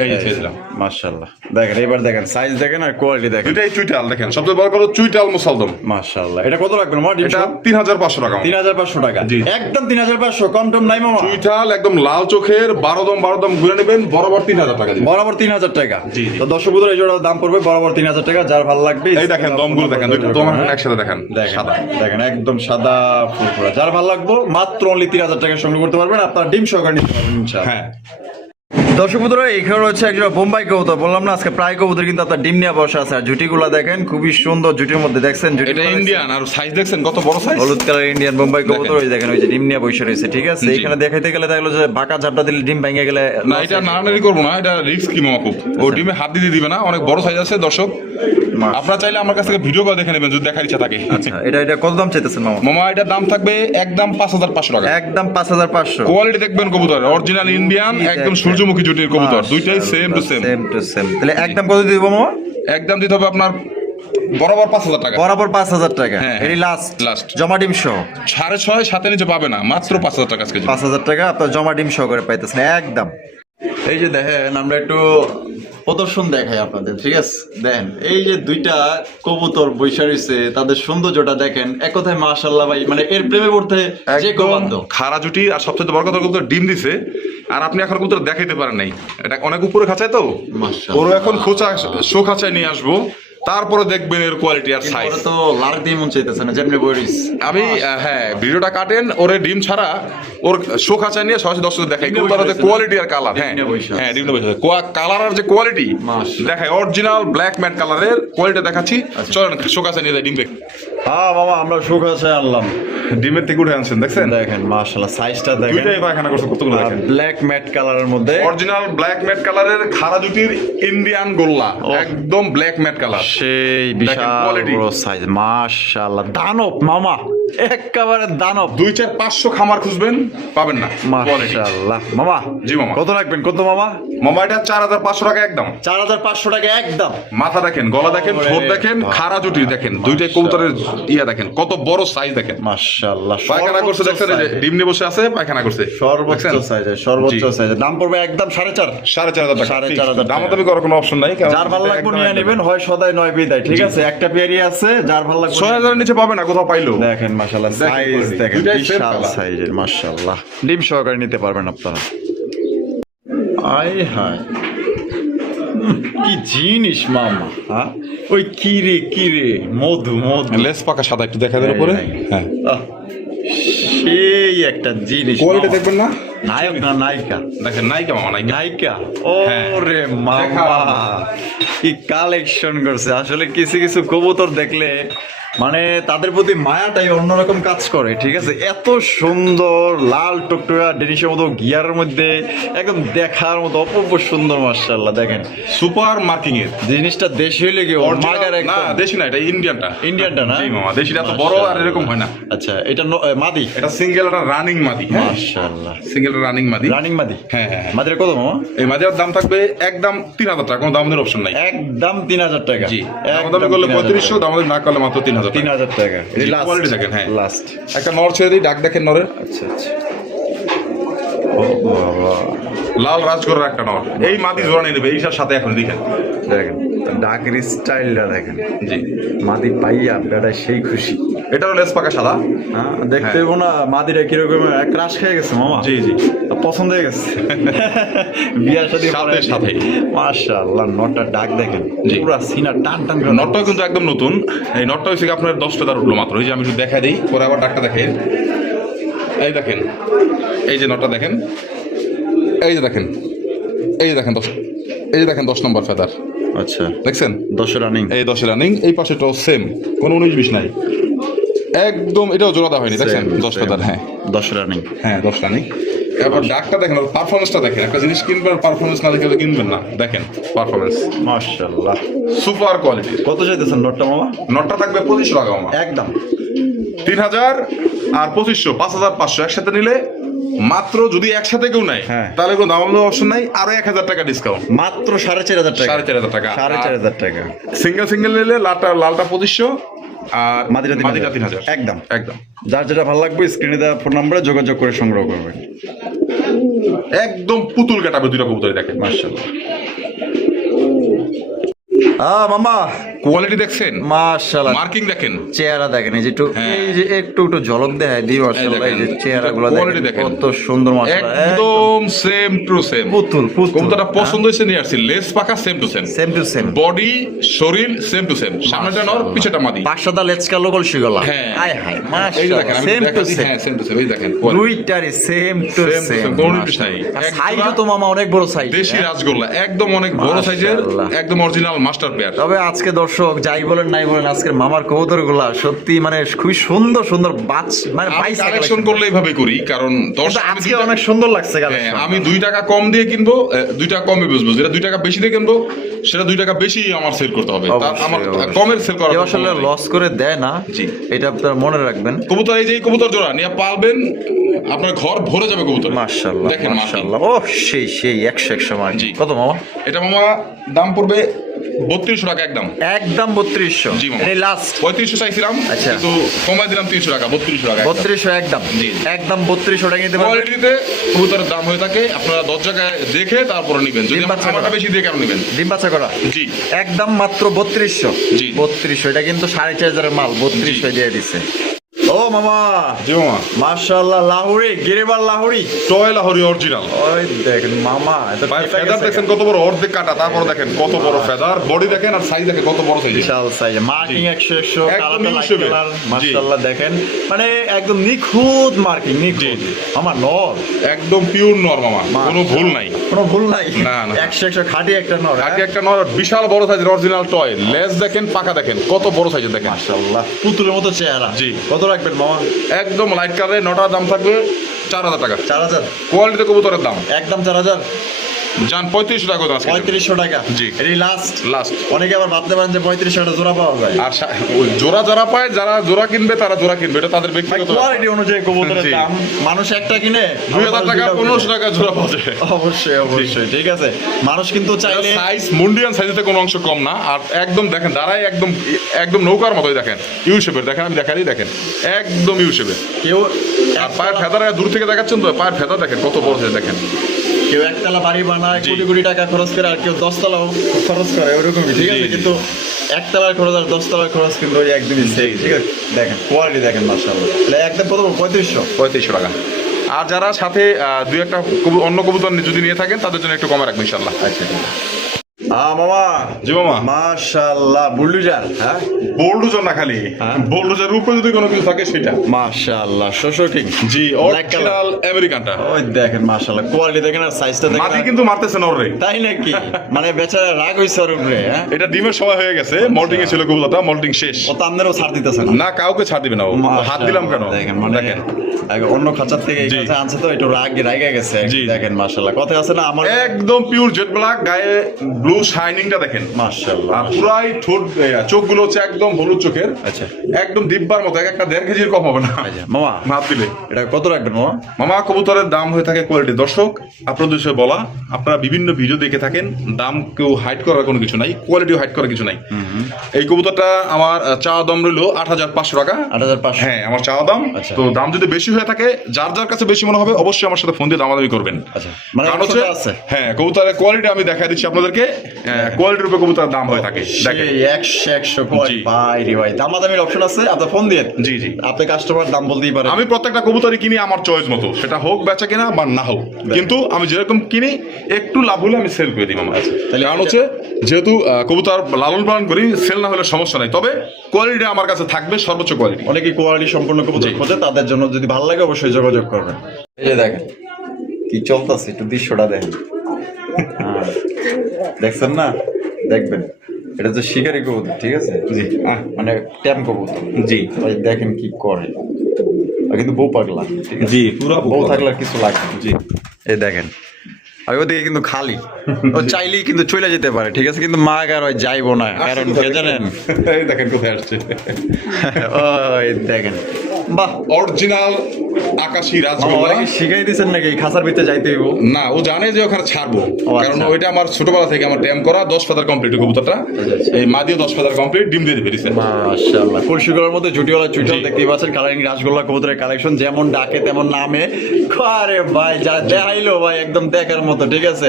এই যে ছেড়ে দিলাম। মাশাআল্লাহ, দেখেন এবার দেখেন সাইজ দেখেন আর কোয়ালিটি দেখেন। দুইটাই চুইটাল দেখেন, সবচেয়ে বড় কথা চুইটাল মোসালদম। মাশাআল্লাহ। এটা কত রাখবেন মামা? এটা 3500 টাকা। 3500 টাকা, জি একদম 3500, কম টম নাই মামা। চুইটাল একদম লাল চোখের, 12 দম ঘুরে নেবেন, বরাবর 3000 টাকা দিবেন। বরাবর 3000 টাকা। জি। তো দর্শক বন্ধুরা, এই জোড়ার দাম পড়বে বরাবর 3000 টাকা। যার ভালো লাগবে এই দেখেন দমগুলো দেখেন, দুটো দম একসাথে দেখেন, সাদা দেখেন একদম সাদা ফুরফুরা। যার ভালো লাগবে মাত্র অনলি 3000 টাকা সংগ্রহ করতে পারবেন, আপনার ডিম সহকারে নিতে পারবেন ইনশাআল্লাহ। হ্যাঁ, দর্শক বন্ধুরা, এখানে রয়েছে একজন বোম্বাই কবুতর। বললাম না আজকে প্রায় কবুতর কিন্তু আপনার ডিম নিয়ে বসা আছে। আর জুটিগুলো দেখেন খুবই সুন্দর, জুটির মধ্যে দেখছেন এটা ইন্ডিয়ান, আর সাইজ দেখছেন কত বড় সাইজ, হলুদ কালার ইন্ডিয়ান বোম্বাই কবুতর। ওই দেখেন, ওই যে ডিম নিয়ে বসে রয়েছে। ঠিক আছে, এখানে দেখাইতে গেলে দেখলো যে বাঁকা ঝাপটা দিলে ডিম ভেঙে গেলে না, এটা নাড়ানাড়ি করবো না, এটা রিস্ক কি মামা খুব। ও ডিমে হাত দিতে দিবে না, অনেক বড় সাইজ আছে। দর্শক আপনারা চাইলে আমার কাছ থেকে ভিডিও করে দেখে নেবেন যদি দেখার ইচ্ছা থাকে। আচ্ছা, এটা কত দাম চাইতেছেন মামা? মামা এটার দাম থাকবে একদম 5500 টাকা। একদম 5500। কোয়ালিটি দেখবেন কবুতর অরিজিনাল ইন্ডিয়ান, একদম সূর্যমুখী জুটির কবুতর, দুইটাই same to same. Same to same. তাহলে একদম কত দিব মামা? একদম দিতে হবে আপনার বরাবর 5,000 টাকা। বরাবর 5,000 টাকা। হ্যাঁ, এটি লাস্ট লাস্ট। জমা ডিম সহ 6.5 সাথে নিচে পাবে না, মাত্র 5,000 টাকা আজকে। 5,000 টাকা আপনার জমা ডিম সহ করে পাইতেছেন একদম। এই যে দেখেন আমরা একটু প্রদর্শন দেখাই আপনাদের, ঠিক আছে? দেখেন এই যে দুইটা কবুতর বৈশা রয়েছে, তাদের সৌন্দর্যটা দেখেন, এক কথায় মাশাআল্লাহ ভাই, মানে এর প্রেমে পড়তে যে কেউ বাধ্য। খাড়া জুটি, আর সবচেয়ে বড় কথা কবুতর ডিম দিছে, আর আপনি এখন কবুতর দেখাইতে পারেন নাই, এটা অনেক উপরে খাঁচায় তো, মাশাআল্লাহ। ওর এখন শো খাঁচায় নিয়ে আসবো, তারপরে দেখবেন এর কোয়ালিটি আর সাইজ। তো লার দিয়ে মন চাইতেছে না যেমনি বইরিস। আমি হ্যাঁ, ভিডিওটা কাটেন, ওরে ডিম ছাড়া ওর শো খাঁচায় নিয়ে সরাসরি দর্শকদের দেখাই কবুতরের কোয়ালিটি আর কালার। হ্যাঁ হ্যাঁ, ডিমটা বসে কালার আর যে কোয়ালিটি দেখাই, অরিজিনাল ব্ল্যাক ম্যাট কালারের কোয়ালিটি দেখাচ্ছি। চলেন শো খাঁচায় নিয়ে যাই ডিম দেখ। হ্যাঁ মামা, আমরা সুখ আছে আনলাম। ডিমের থেকে উঠে আনছেন, দেখছেন? দেখেন মাশাআল্লাহ সাইজটা দেখেন, দুইটাই পায়খানা করছে কতগুলো দেখেন। ব্ল্যাক ম্যাট কালারের মধ্যে অরিজিনাল ব্ল্যাক ম্যাট কালারের খাড়া জুটির ইন্ডিয়ান গোল্লা, একদম ব্ল্যাক ম্যাট কালার, সেই বিশাল quality। বড় সাইজ মাশাআল্লাহ। দানব মামা, একেবারে দানব। 2-4-500 খামার খুঁজবেন পাবেন না কোয়ালিটি। মাশাআল্লাহ মামা। জি মামা। কত রাখবেন কত মামা? মামা এটা 4,500 টাকা একদম। 4,500 টাকা একদম। মাথা দেখেন, গলা দেখেন, ঠোঁট দেখেন, খাড়া জুটি দেখেন, দুইটাই কবুতরের ইয়া দেখেন, কত বড় সাইজ দেখেন। মাশাআল্লাহ। পায়খানা করছে দেখছেন, এই যে ডিম নিয়ে বসে আছে, পায়খানা করছে। সর্বোচ্চ সাইজ, সর্বোচ্চ সাইজ। দাম পড়বে একদম 4,500। 4,500 টাকা। 4,500 দাম দামি করার কোনো অপশন নাই। যার ভালো লাগবে নিয়ে নেবেন, হয় সদাই নয় বিদায়, ঠিক আছে? একটা পেয়ারি আছে, যার ভালো লাগবে 6,000 এর নিচে পাবে না কোথাও পাইলো। দেখেন মাশাআল্লাহ সাইজ দেখেন, দুইটাই same বিশাল colour। সাইজের মাশাআল্লাহ। ডিম সহকারে নিতে পারবেন আপনারা। আয় হায়, কি জিনিস মামা, হ্যাঁ? ওই কিরে মধু মধু। লেস পাকা সাদা একটু দেখা দেন উপরে। হ্যাঁ, আহ, সেই একটা জিনিস। কোয়ালিটি মামা। দেখবেন না, নায়ক না নায়িকা? দেখেন নায়িকা মামা, নায়িকা। নায়িকা। হ্যাঁ। ওরে দেখা মামা, মামা। কি কালেকশন করছে আসলে। কিছু কিছু কবুতর দেখলে মানে তাদের প্রতি মায়াটাই অন্যরকম কাজ করে, ঠিক আছে? এত সুন্দর লাল টকটকা ডেনিশের মতো গিয়ারের মধ্যে একদম দেখার মতো অপূর্ব সুন্দর মাশাআল্লাহ। দেখেন সুপার মার্কিং এর জিনিসটা দেশি হইলে কি মাগার না, একদম। দেশি না, এটা ইন্ডিয়ানটা। ইন্ডিয়ানটা না? জি মামা, দেশিটা তো বড় আর এরকম হয় না। আচ্ছা, এটা মাদি? এটা সিঙ্গেল, একটা রানিং মাদি। হ্যাঁ, মাশাআল্লাহ, সিঙ্গেল রানিং মাদি। রানিং মাদি। হ্যাঁ হ্যাঁ হ্যাঁ। মাদির কত মামা? এই মাদির দাম থাকবে একদম 3,000 টাকা, কোনো দামের অপশন নাই। একদম 3,000 টাকা। জি, দাম করলে 3500, দাম না করলে মাত্র 3,000 টাকা। 3,000 টাকা। জি, quality দেখেন, হ্যাঁ। লাস্ট একটা নর ছেড়ে দিই, ডাক দেখেন নরের। আচ্ছা আচ্ছা। ও বাবা, লাল রাজগড়ের একটা নর, এই মাদি জোড়া নিয়ে নেবে এইটার সাথে। এখন দেখেন, দেখেন ডাকের স্টাইলটা দেখেন। জি, মাদি পাইয়া বেড়ায় সেই খুশি। এটারও লেস পাকা সাদা। হ্যাঁ, দেখতে হইবো না মাদিরা কিরকম ক্রাশ খেয়ে গেছে মামা। জি জি, পছন্দ হয়ে গেছে। বিয়ার সাথে সাথে। মাশাআল্লাহ, নটটা ডাক দেখেন, জি। পুরা সিনা টান টান করে। নটটাও কিন্তু একদম নতুন। এই নটটা হচ্ছে কি আপনার 10 টাকা উঠলো মাত্র। এই যে আমি একটু দেখা দিই, পরে আবার ডাকটা দেখেন। এই দেখেন, এই যে নটটা দেখেন, এই যে দেখেন, এই যে দেখেন 10, এই যে দেখেন 10 নম্বর ফেদার। আচ্ছা, দেখছেন 10 রানিং। এই 10 রানিং, এই পাশেটাও সেম, কোনো 19-20 নাই, একদম। এটাও জোড়া দেওয়া হয়নি, দেখছেন 10 ফেদার। হ্যাঁ 10 রানিং। হ্যাঁ, 10 রানিং। এবার ডাকটা দেখেন, পারফরমেন্সটা দেখেন। একটা জিনিস কিনবেন, পারফরমেন্স না দেখে তো কিনবেন না। দেখেন পারফরমেন্স, মাশাআল্লাহ, সুপার কোয়ালিটি। কত চাইতেছেন নটটা মামা? নটটা থাকবে 2500 টাকা মামা। একদম 3,000 আর 2500, 5,500 একসাথে নিলে মাত্র। যদি একসাথে কেউ নেয় হ্যাঁ। তাহলে কোনো দাম অপশন নাই, আরো 1,000 টাকা ডিসকাউন্ট। মাত্র 4,500 টাকা। 4,500 টাকা। 4,500 টাকা। সিঙ্গেল নিলে লালটা 2500 আর মাদিটা 3,000। একদম একদম। যার যেটা ভালো লাগবে স্ক্রিনে দেওয়া ফোন নম্বরে যোগাযোগ করে সংগ্রহ করবেন। একদম পুতুল কাটাবে দুইটা কবুতর, দেখেন মাশাআল্লাহ। মামা, কোয়ালিটি দেখছেন, মাশাআল্লাহ, মার্কিং দেখেন, চেহারা দেখেন। এই যে একটু হ্যাঁ। এই যে একটু ঝলক দেখায় দিই মাশাআল্লাহ। এই যে চেহারাগুলো quality দেখেন দেখেন। কত সুন্দর মাশাআল্লাহ। একদম সেম টু সেম। পুতুল কবুতরটা পছন্দ হয়েছে নিয়ে আসছি, লেস পাকা same to same, same to same. Body শরীর সেম টু সেম, সামনেটা নর পিছেটা মাদি। পাঁচটা লেচকা লোকল শিগলা। হ্যাঁ। হায় হায় এই যে দেখেন, মাশাআল্লাহ, আমি সেম টু দেখাচ্ছি। সেম। হ্যাঁ, সেম টু সেম। এই দেখেন দুইটারই same to Same to same. same, কোনো কিছু নাই। সাইজও তো মামা অনেক বড় সাইজ। দেশি রাজগোল্লা, একদম অনেক বড় সাইজের, মাশাআল্লাহ। একদম অরিজিনাল মাস্টার পেয়ার। তবে আজকে দর্শক যাই বলেন নাই বলেন, আজকের মামার কবুতর গুলা সত্যি মানে খুবই সুন্দর সুন্দর মানে আমি কালেকশন করলে এইভাবে করি, কারণ আজকে অনেক সুন্দর লাগছে আমি 2 টাকা কম দিয়ে কিনবো, 2 টাকা কমে বেচবো, যেটা 2 টাকা বেশি দিয়ে কিনবো সেটা 2 টাকা বেশি আমার সেল করতে হবে। আমার কমের সেল করা আসলে লস করে দেয় না, জি এটা আপনারা মনে রাখবেন। কবুতর এই যে কবুতর জোড়া নিয়ে পালবেন, আপনার ঘর ভরে যাবে কবুতর। মাশাআল্লাহ দেখেন মাশাআল্লাহ, ও সেই সেই 100 মার্ক। জি। কত মামা? এটা মামা দাম পড়বে 3200 টাকা একদম। একদম 3200? জি মামা। এই লাস্ট 3500 চাইছিলাম, আচ্ছা। কিন্তু কমাই দিলাম 300 টাকা, 3200 টাকা। 3200 একদম? জি। একদম 3200 টাকা নিতে পারবেন। কোয়ালিটিতে কবুতরের দাম হয়ে থাকে, আপনারা 10 জায়গায় দেখে তারপরে নেবেন। যদি ডিম বাচ্চা আমারটা করা। বেশি দিয়ে কেন নেবেন? ডিম বাচ্চা করা? জি। একদম মাত্র 3200? জি। 3200, এটা কিন্তু 4500 মাল 3200 দিয়ে দিছে। ও মামা, জি মামা। মাশাআল্লাহ, লাহোরি, গিরিবাল লাহোরি, টয় লাহোরি অরিজিনাল। ওই দেখেন মামা, এটা ভাই কেটে ফেদার গেছে দেখেন কত বড়, অর্ধেক কাটা, তারপরে দেখেন কত বড় ফেদার, বডি দেখেন আর সাইজ দেখেন কত বড় সাইজ। বিশাল সাইজ, মার্কিং 100 একদম কালারটা লাইট হিসেবে। কালার, জি। মাশাআল্লাহ দেখেন মানে একদম নিখুঁত মার্কিং, নিখুঁত। জি। আমার নর, একদম পিওর নর মামা, কোনো ভুল নাই। কোনো ভুল নাই। না, না। 100 খাঁটি একটা নর। আগে একটা নর, বিশাল বড় সাইজের অরিজিনাল টয়, লেজ দেখেন, পাকা দেখেন কত বড় সাইজের দেখেন। মাশাআল্লাহ, পুতুলের মতো চেহারা। জি। কত রাখবেন মামা? একদম লাইট কালারে, নটার দাম থাকবে 4000 টাকা। 4000? কোয়ালিটিতে কবুতরের দাম একদম 4000? যান 3500 টাকা করে আজকে। 3500 টাকা? জি। এই লাস্ট? লাস্ট। অনেকে আবার ভাবতে পারেন যে 3500 টাকা জোড়া পাওয়া যায়। আর ওই জোড়া যারা পায়, যারা জোড়া কিনবে তারা জোড়া কিনবে, এটা তাদের ব্যক্তিগত ব্যাপার। কোয়ালিটি অনুযায়ী কবুতরের জি। দাম, মানুষ একটা কিনে 2000 টাকা 1500 টাকা জোড়া পাওয়া যায়। অবশ্যই অবশ্যই, ঠিক আছে। মানুষ কিন্তু চাইলে সাইজ মুন্ডিয়ান সাইজেতে কোনো অংশ কম না। আর একদম দেখেন দাঁড়ায়, একদম একদম নৌকার মতোই দেখেন, ইউ শেপের দেখেন, আমি দেখাই দেখেন একদম ইউ শেপের। কেউ আর পায়ের ফেদার দূর থেকে দেখাচ্ছেন তো, পায়ের ফেদার দেখেন কত বড় সাইজ দেখেন। কেউ একতলা বাড়ি বানায় জি। কোটি কোটি টাকা খরচ করে, আর কেউ 10 তলাও খরচ করে, ওরকমই, ঠিক আছে। জি, জি। কিন্তু একতলার খরচ আর 10 তলার খরচ কিন্তু ওই একদমই সেম, ঠিক আছে। দেখেন কোয়ালিটি দেখেন, মাশাআল্লাহ। তাহলে একদম কত? 3500 টাকা। আর যারা সাথে দুই একটা অন্য কবুতর যদি নিয়ে থাকেন তাদের জন্য একটু কমে রাখবো ইনশাল্লাহ। আচ্ছা। মামা, জি মামা। মাশাআল্লাহ, বুলডুজার। হ্যাঁ, বোল্ডুজার না খালি, হ্যাঁ। বোল্ডুজার উপরে যদি কোনো কিছু থাকে সেটা। মাশাআল্লাহ, শোষো কিং। জি, Black color। অরিজিনাল আমেরিকানটা। ওই দেখেন মাশাআল্লাহ, কোয়ালিটি দেখেন আর সাইজটা দেখেন। মাটি কিন্তু মারতেছে না ওরে। তাই নাকি? মানে বেচারা রাগ হইছে ওর উপরে। হ্যাঁ, এটা ডিমের সময় হয়ে গেছে, মল্টিং এ ছিল কবুতরটা, মল্টিং শেষ। ও তো আপনারও ছাড় দিতেছে না। না, কাউকে ছাড় দিবে না ও। হাত দিলাম কেন? দেখেন মানে দেখেন অন্য খাঁচার থেকে এই জি। খাঁচা আনছে তো একটু রাগে গেছে। জি। দেখেন মাশাআল্লাহ, কথা আছে না আমার। একদম পিওর জেড ব্ল্যাক, গায়ে ব্লু শাইনিংটা দেখেন। মাশাআল্লাহ। আর পুরাই ঠোঁট, চোখগুলো হচ্ছে একদম হলুদ চোখের, আচ্ছা একদম দিব্যার মতো, একটা 1.5 কেজির কম হবে না আচ্ছা মামা, মাপ দিলে। এটা কত রাখবেন মামা? মামা কবুতরের দাম হয়ে থাকে কোয়ালিটি। দর্শক আপনাদের বিষয়ে বলা, আপনারা বিভিন্ন ভিডিও দেখে থাকেন, দাম কেউ হাইড করার কোনো কিছু নাই, কোয়ালিটিও হাইড করার কিছু নাই। এই কবুতরটা আমার চাওয়া দাম রইলো 8500 টাকা। 8500? হ্যাঁ, আমার চাওয়া দাম। আচ্ছা। তো দাম যদি বেশি হয়ে থাকে, যার যার কাছে বেশি মনে হবে অবশ্যই আমার সাথে ফোন দিয়ে দামাদামি করবেন। আচ্ছা, মানে কারণ হচ্ছে আছে। হ্যাঁ, কবুতরের কোয়ালিটি আমি দেখাই দিচ্ছি আপনাদেরকে, কোয়ালিটির উপরে কবুতরের দাম হয়ে থাকে। দেখেন সেই 100 কোয়ালিটি। জি। ভাই রে ভাই, দামাদামির অপশন আছে, আপনি ফোন দিন। জি, জি। আপনি কাস্টমার দাম বলতেই পারেন। আমি প্রত্যেকটা কবুতরই কিনি আমার চয়েস মতো, সেটা হোক বেচা কিনা বা না হোক, কিন্তু আমি যেরকম কিনি একটু লাভ হলে আমি সেল করে দিই মামা। তাহলে কারণ হচ্ছে যেহেতু কবুতর লালন পালন করি, সেল না হলে সমস্যা নাই, তবে কোয়ালিটি আমার কাছে থাকবে সর্বোচ্চ কোয়ালিটি। অনেকে কোয়ালিটি সম্পূর্ণ কবুতর জি। খোঁজে, তাদের জন্য যদি ভালো লাগে অবশ্যই যোগাযোগ করবেন। এই যে দেখেন কি চলতেছে, একটু দৃশ্যটা দেখেন। হ্যাঁ, দেখছেন না? দেখবেন, এটা তো শিকারি কবুতর, ঠিক আছে। জি। মানে ট্যাম কবুতর। জি। ভাই দেখেন কি করে, আর কিন্তু বউ পাগলা, ঠিক আছে। জি, পুরো বউ থাকলে আর কিছু লাগে না। জি। এই দেখেন, আর ওদিকে কিন্তু খালি, ও চাইলেই কিন্তু চলে যেতে পারে, ঠিক আছে, কিন্তু মা আর ওই যাইবো না, কারণ কে জানেন? এই দেখেন কোথায় আসছে, ওই দেখেন, বাহ, অরিজিনাল আকাশী মামা রাজগোল্লা। ওরা কি শিখাই দিয়েছেন নাকি এই খাঁচার ভিতরে যাইতে হইব? না, ও জানে যে ওখানে ছাড়বো, আচ্ছা। কারণ ওইটা আমার ছোটবেলা থেকে আমার ট্যাম করা 10 ফেদার কমপ্লিট কবুতরটা। আচ্ছা। এই মা দিয়ে 10 ফেদার কমপ্লিট, ডিম দিয়ে দিবে রিসেন্ট। মাশাআল্লাহ, কলসিগুলোর মধ্যে জুটিওয়ালা চুইটাল জি। দেখতেই পাচ্ছেন, কালারিং রাসগোল্লা কবুতরের কালেকশন, যেমন ডাকে তেমন নামে। আরে ভাই যা দেখাইলো ভাই, একদম দেখার মতো, ঠিক আছে।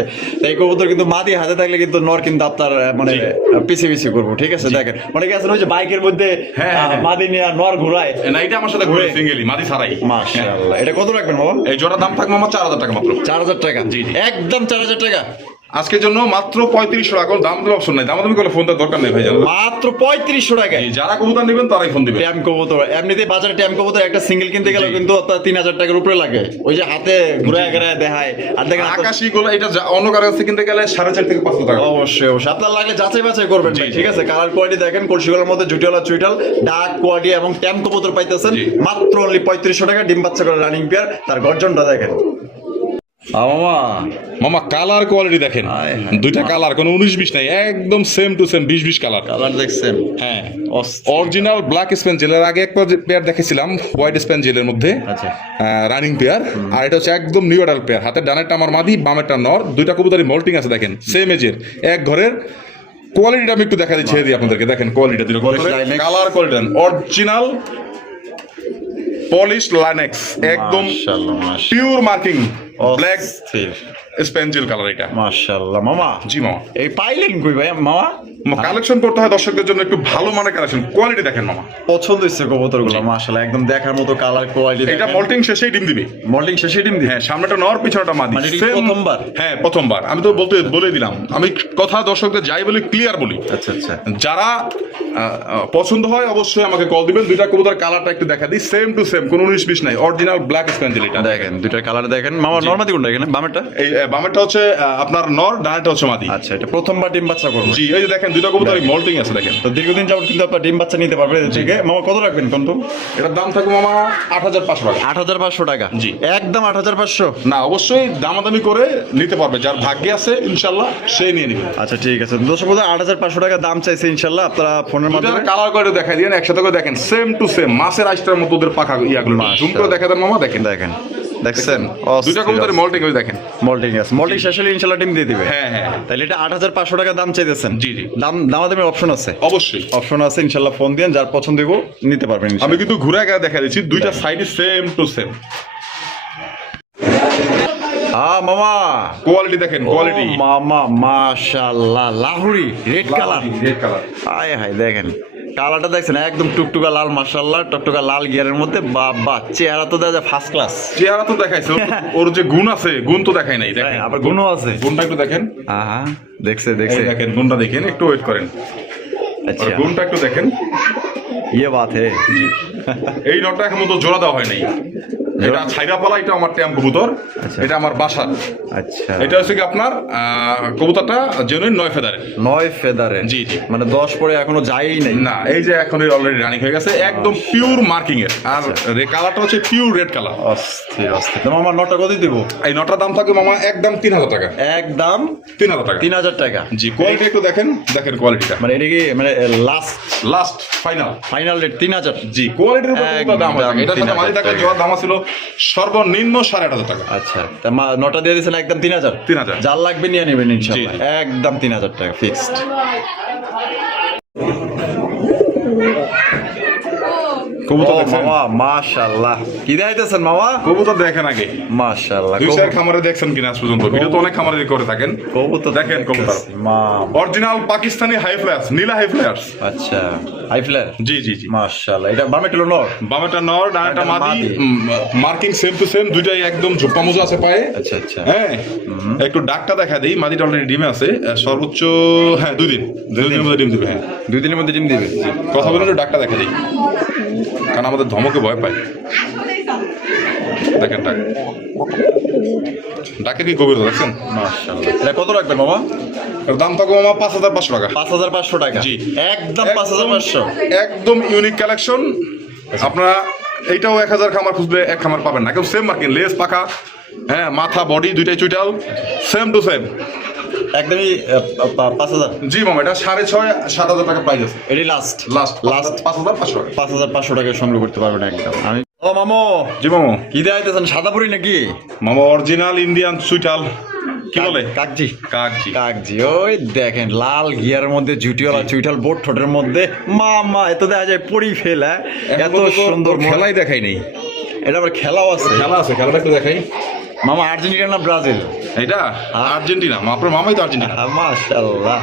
এই কবুতর কিন্তু মাদি হাতে থাকলে কিন্তু নর কিন্তু আপনার মানে পিছে পিছে করবো, ঠিক আছে। দেখেন অনেকে আছেন ওই যে বাইকের মধ্যে হ্যাঁ, হ্যাঁ। মাদি নিয়ে নর ঘুরায়। না, এটা আমার সাথে ঘুরে সিঙ্গেলি মাদি ছাড়াই। মাশাআল্লাহ, এটা কত রাখবেন বাবা? এই জোড়া দাম থাকবে আমার 4000 টাকা মাত্র। 4000 টাকা? জি, জি। একদম 4000 টাকা? আজকের জন্য মাত্র 3500 টাকা, দাম দেওয়ার অপশন নাই, দামাদামি করে ফোন দেওয়ার দরকার নেই ভাই, জানো মাত্র 3500 টাকায় যারা কবুতর নেবেন তারাই ফোন দিবেন। ট্যাম কবুতর এমনিতে বাজারে ট্যাম কবুতর একটা সিঙ্গেল কিনতে গেলে কিন্তু আপনার 3000 টাকার উপরে লাগে, ওই যে হাতে ঘুরে ঘুরে দেখায় আর দেখেন আকাশি গুলো এটা অন্য কারো কাছে কিনতে গেলে 4.5 থেকে 500 টাকা। অবশ্যই অবশ্যই আপনার লাগলে যাচাই বাছাই করবেন ভাই, ঠিক আছে। কালার কোয়ালিটি দেখেন, কলসিগুলোর মধ্যে জুটিওয়ালা চুইটাল ডার্ক কোয়ালিটি এবং ট্যাম কবুতর পাইতেছেন মাত্র অনলি 3500 টাকা। ডিম বাচ্চা করে রানিং পেয়ার, তার গর্জনটা দেখেন মামা। মামা কালার কোয়ালিটি দেখেন, হায় হায়। দুইটা কালার, কোনো 19-20 নাই, একদম same to same 20-20 colour. Colour দেখছেন, হ্যাঁ অস্থির। অরিজিনাল ব্ল্যাক স্পেঞ্জেল, এর আগে একটা পেয়ার দেখেছিলাম হোয়াইট স্পেঞ্জেলের মধ্যে আচ্ছা। রানিং পেয়ার, আর এটা হচ্ছে একদম নিউ অ্যাডাল্ট পেয়ার। হাতের ডানেরটা আমার মাদি, বামেরটা নর, দুইটা কবুতরই মল্টিং আছে দেখেন, সেম এজের, এক ঘরের। কোয়ালিটিটা আমি একটু দেখা দিচ্ছি আপনাদেরকে, দেখেন কোয়ালিটিটা দুটো Linex। Colour quality original polish Linex, একদম মাশাআল্লাহ মাশাআল্লাহ, পিওর মার্কিং ব্ল্যাক অস্থির। স্পেঞ্জেল কালার এটা। মাশাআল্লাহ মামা, জি মামা, এই পাইলেন কই ভাই মামা? কালেকশন করতে হয় দর্শকদের জন্য, একটু ভালো মানের কালেকশন, কোয়ালিটি দেখেন মামা। পছন্দ হচ্ছে কবুতরগুলো মাশাআল্লাহ, একদম দেখার মতো কালার কোয়ালিটি। এটা মল্টিং শেষেই ডিম দিবে। মল্টিং শেষে ডিম দিয়ে? হ্যাঁ, সামনেটা নর, পিছনেটা মাদি। মানে এটা কি Same- প্রথমবার? হ্যাঁ প্রথমবার। আমি তো বলে দিলাম, আমি কথা দর্শকদের যাই বলি ক্লিয়ার বলি। আচ্ছা আচ্ছা, যারা পছন্দ হয় অবশ্যই আমাকে কল দিবেন। দুইটা কবুতর কালারটা একটু দেখা দিই, সেম টু সেম, কোনো 19-20 নাই, অরিজিনাল ব্ল্যাক স্পেঞ্জেল এটা। দেখেন দুইটার কালার দেখেন মামা। নরমাদি কোনটা এখানে? বামেরটা? এই বামেরটা হচ্ছে আপনার নর, ডানেরটা হচ্ছে মাদি। আচ্ছা, এটা প্রথমবার ডিম বাচ্চা করবে। জি, এই যে দেখেন দুইটা কবুতর মল্টিং আছে দেখেন। তো দীর্ঘদিন যাবত কিন্তু আপনার ডিম বাচ্চা নিতে পারবে এদের থেকে। মামা কত রাখবেন কোন? এটার দাম থাকবে মামা 8500 টাকা। 8500 টাকা? জি। একদম 8500? না, অবশ্যই দামাদামি করে নিতে পারবে, যার ভাগ্যে আছে ইনশাল্লাহ সে নিয়ে নেবে। আচ্ছা ঠিক আছে, দর্শক বন্ধু 8500 টাকা দাম চাইছে, ইনশাল্লাহ আপনারা ফোনের মাধ্যমে। কালার করে দেখাই দিয়েন একসাথে করে, দেখেন সেম টু সেম মাছের আইসটার মতো ওদের পাখা ইয়াগুলো জুম করে দেখা দেন মামা, দেখেন দেখেন দেখছেন, দুইটা কবুতরের মল্টিং হয়ে দেখেন। মল্টিং আছে, মল্টিং শেষ হলে ইনশাল্লাহ ডিম দিয়ে দিবে। হ্যাঁ হ্যাঁ, তাহলে এটা 8500 টাকা দাম চাইতেছেন? জি জি। দামাদামের অপশন আছে? অবশ্যই অপশন আছে, ইনশাল্লাহ ফোন দিন, যার পছন্দ হইব নিতে পারবেন আমি ইনশাল্লাহ। কিন্তু ঘুরে গিয়ে দেখা দিচ্ছি, দুইটা সাইডই সেম টু সেম। মামা কোয়ালিটি দেখেন, কোয়ালিটি মামা মাশাআল্লাহ, Lahori red colour. Red colour. হায় হায়, দেখেন কালারটা দেখছেন, একদম টুকটুকা লাল, মাশাআল্লাহ টুকটুকা লাল গিয়ারের মধ্যে। বাবা, চেহারা তো দেখা যায় ফার্স্ট ক্লাস। চেহারা তো দেখাইছে, ওর যে গুণ আছে, গুণ তো দেখাই নাই, দেখেন আবার গুণও আছে। গুণটা একটু দেখেন। হ্যাঁ দেখছে এই দেখছে। দেখেন গুণটা দেখেন, একটু ওয়েট করেন, আচ্ছা, আর গুণটা একটু দেখেন। ইয়ে বাত হে। এই নটটা এখন মতো জোড়া দেওয়া হয় নাই, এটা ছাইরাপালা, এটা আমার ট্যাম কবুতর, আচ্ছা। এটা আমার বাসা। আচ্ছা, এটা হচ্ছে কি আপনার কবুতরটা জেনুইন 9 ফেদারের। 9 ফেদারে? জি জি। মানে 10 পরে এখনো যায়ই নাই। না, এই যে এখন অলরেডি রানিং হয়ে গেছে, একদম পিওর মার্কিং এর, আর কালারটা হচ্ছে পিওর রেড কালার। অস্থির অস্থির। তো মামা নটা কত দিব? এই নটার দাম থাকবে মামা একদম 3000 টাকা। একদম 3000 টাকা। 3000 টাকা? জি, কোয়ালিটি একটু দেখেন, দেখেন কোয়ালিটিটা, মানে এটা কি মানে লাস্ট ফাইনাল ফাইনাল রেট 3000? জি, কোয়ালিটির উপর একদম দাম আছে। এটার সাথে 3000 মাঝে টাকা টাকা। জোড়া দাম ছিল সর্বনিম্ন 8500 টাকা। আচ্ছা, তা নটা দিয়ে দিয়েছেন একদম 3000? 3000। যার লাগবে নিয়ে নেবেন ইনশাআল্লাহ, জি, জি। একদম 3000 টাকা ফিক্সড। কবুতর দেখছেন? মামা মাশাআল্লাহ, কি দেখাইতেছেন মামা? কবুতর দেখেন আগে, মাশাআল্লাহ। 2-4 খামারে দেখছেন কিনা আজ পর্যন্ত? ভিডিও তো অনেক খামারে করে থাকেন। কবুতর দেখেন কবুতর, অরিজিনাল পাকিস্তানি হাই ফ্লায়ার্স, নীলা হাই ফ্লায়ার্স। আচ্ছা, হাই ফ্লায়ার। জি জি জি। মাশাআল্লাহ, এটা বামে টিলো নর? বামেটা নর, ডানেটা ডানেটা মাদি, মাদি। মার্কিং সেম টু সেম, দুইটাই একদম ঝোপা মোজা আছে পায়ে। আচ্ছা আচ্ছা। হ্যাঁ, একটু ডাকটা দেখা দেই, মাদিটা অলরেডি ডিমে আছে, সর্বোচ্চ হ্যাঁ 2 দিনের মধ্যে ডিম দিবে। হ্যাঁ, 2 দিনের মধ্যে ডিম দিবে? কথা বলে একটু ডাকটা দেখা দিই, কারণ আমাদের ধমকে ভয় পায়। দেখেন ডাক, ডাকে কি গভীরতা দেখছেন? মাশাআল্লাহ। এটা কত রাখবেন মামা? এর দাম থাকবে মামা 5500 টাকা। 5500 টাকা? জি। একদম 5500? একদম ইউনিক কালেকশন। আপনারা এইটাও 1000 খামার খুঁজলে এক খামার পাবেন না, একদম সেম মার্কিং, লেস পাখা, হ্যাঁ মাথা বডি দুইটাই চুইটাল, সেম টু সেম। একদমই 5000? জি মামা, এটা 6500-7000 টাকা প্রাইস আছে। এটি লাস্ট লাস্ট 5500 টাকা। 5500 টাকায় সংগ্রহ করতে পারবেন একদম। আমি ও মামো, জি মামা। কি দেখাইতেছেন? সাদাপুরি নাকি মামা অরিজিনাল ইন্ডিয়ান সুইটাল, কি বলে কাকজি? কাকজি। কাকজি, ওই দেখেন লাল ঘিয়ার মধ্যে জুটিওয়ালা চুইটাল, বোট ঠোঁটের মধ্যে। মামা এত দেখা যায় পরি ফেলা, এত সুন্দর খেলাই দেখাই নেই। এটা আবার খেলাও আছে? খেলা আছে, খেলাটা একটু দেখাই। মামা আর্জেন্টিনা না ব্রাজিল? এটা আর্জেন্টিনা, আপনার মামাই তো আর্জেন্টিনা। মাশাআল্লাহ,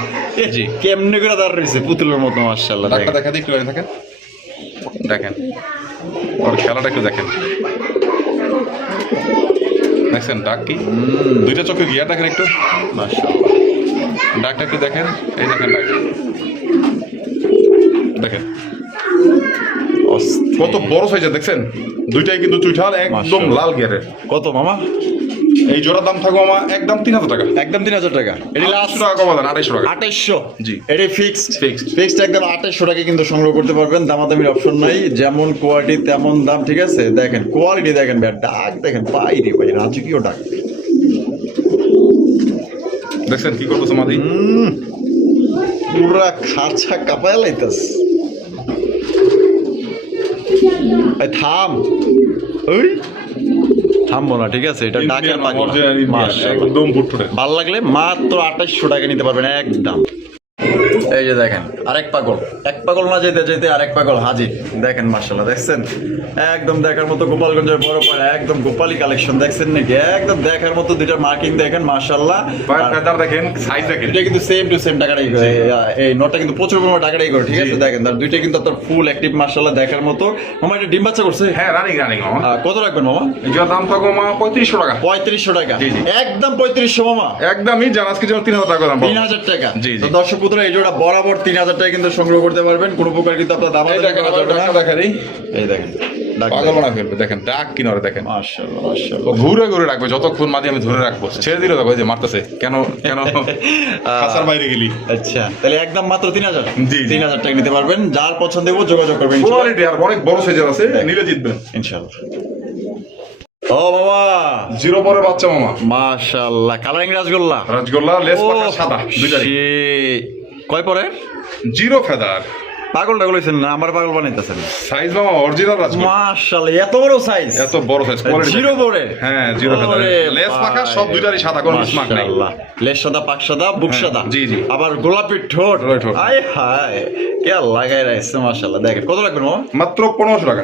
জি। কেমনে করে দাঁড় রয়েছে পুতুলের মতো, মাশাআল্লাহ। ডাকটা দেখা দিই, একটু দেখেন, দেখেন ওর খেলাটা একটু দেখেন, দেখছেন ডাক কি, দুইটা চোখে গিয়া দেখেন একটু, মাশাআল্লাহ। ডাকটা একটু দেখেন, এই দেখেন ডাক, দেখেন কত বড় সাইজের দেখছেন, দুইটাই কিন্তু চুইঠাল একদম মাশাআল্লাহ। লাল গিয়ারের। কত মামা? এই জোড়ার দাম থাকবো আমার একদম 3000 টাকা। একদম 3000 টাকা। এটি লাস্ট 800 টাকা কমা দেন, 2800 টাকা। 2800। জি। এটি ফিক্সড Fixed। ফিক্সড একদম 2800 টাকা কিন্তু সংগ্রহ করতে পারবেন, দামাদামির অপশন নাই, যেমন কোয়ালিটি তেমন দাম, ঠিক আছে? দেখেন কোয়ালিটি দেখেন ভাই, ডাক দেখেন, বাইরে ভাই রাজকীয় ডাক। দেখছেন কি করতেছে মাদি? পুরা খাঁচা কাঁপায় লাইতাস। এই থাম, ওই থামবো না, ঠিক আছে? এটা ডাকের Indian, পাগলা। original Indian, মাশাআল্লাহ। একদম বুটফুটে। ভাল লাগলে মাত্র 2800 টাকা নিতে পারবেন একদম। এই যে দেখেন আরেক পাগল, এক পাগল না যেতে যেতে আরেক পাগল হাজির। দেখেন মাশাআল্লাহ, দেখছেন একদম দেখার মতো গোপালগঞ্জের বড় পাড়া, একদম গোপালী কালেকশন দেখছেন নাকি? একদম দেখার মতো দুইটা মার্কিং দেখেন মাশাআল্লাহ। ভাই ফেদার দেখেন, সাইজ দেখেন। এটা কিন্তু সেম টু সেম টাকাটাই করে, এই নটটা কিন্তু প্রচুর পরিমাণে টাকাটাই করে, ঠিক আছে? দেখেন তার দুইটা কিন্তু আপনার ফুল অ্যাক্টিভ মাশাআল্লাহ দেখার মতো। মামা এটা ডিম বাচ্চা করছে? হ্যাঁ, রানিং মামা। কত রাখবেন মামা? এই জোড়ার দাম থাকবো আমার 3500 টাকা। 3500 টাকা। জি, জি। একদম 3500 মামা। একদমই জান, আজকে যেন 3000 টাকা দাম। 3000 টাকা। জি, জি। তো দর্শক বন্ধুরা এই জোড়া বরাবর 3000 টাকা কিন্তু সংগ্রহ করতে পারবেন, কোনো প্রকার কিন্তু আপনার দাম এই দেখেন আবার ডাকটা দেখেন, এই দেখেন ডাক পাগল বানায় ফেলবে। দেখেন ডাক কিনারে দেখেন, মাশাআল্লাহ ও মাশাআল্লাহ। ঘুরে ঘুরে রাখবে যতক্ষণ মাদি আমি ধরে রাখবো। ছেড়ে দিলে দেখো, এই যে মারতেছে কেন কেন খাসার বাইরে গেলি। আচ্ছা তাহলে একদম মাত্র 3000। জি, জি। 3000 টাকা নিতে পারবেন, যার পছন্দ হবে যোগাযোগ করবেন ইনশাআল্লাহ। কোয়ালিটি আর অনেক বড় সাইজের আছে, নিলে জিতবেন। ইনশাআল্লাহ। ও বাবা, জিরো পরে বাচ্চা মামা, মাশাআল্লাহ, কালারিং রাসগোল্লা, রাজগোল্লা লেস পাকা সাদা দুইটারই। কয় পরে? জিরো ফেদার, পাগল টাগল হইছেন না, আমার পাগল বানাইতেছেন। সাইজ মামা অরিজিনাল রাজগোল্লা, মাশাআল্লাহ, এত বড় সাইজ, এত বড় সাইজ, কোয়ালিটি জিরো পরে। হ্যাঁ জিরো ফেদার, ওরে লেস পাকা ভাই। সব দুইটারই সাদা, কোনো স্মার্ট নাই। মাশাআল্লাহ, লেজ সাদা, পাক সাদা, বুক হ্যাঁ, সাদা, জি, জি। আবার গোলাপি ঠোঁট। গোলাপি ঠোঁট। আয় হায়, কে লাগাই রাখছে মাশাআল্লাহ। দেখেন কত রাখবেন মামা? মাত্র 1500 টাকা।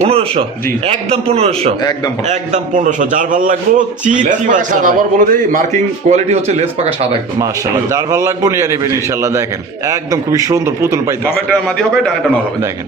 1500। জি। একদম 1500। একদম 1500। একদম 1500। যার ভালো লাগবো চি লেস চি পাকা বাচ্চা সাদা, আবার বলে দেই মার্কিং কোয়ালিটি হচ্ছে লেস পাকা সাদা একদম। মাশাআল্লাহ, যার ভালো লাগবো নিয়ে নেবেন ইনশাআল্লাহ। দেখেন একদম খুবই সুন্দর পুতুল পাইতেছে। বামেরটা মাদি হবে, ডানেরটা নর হবে। দেখেন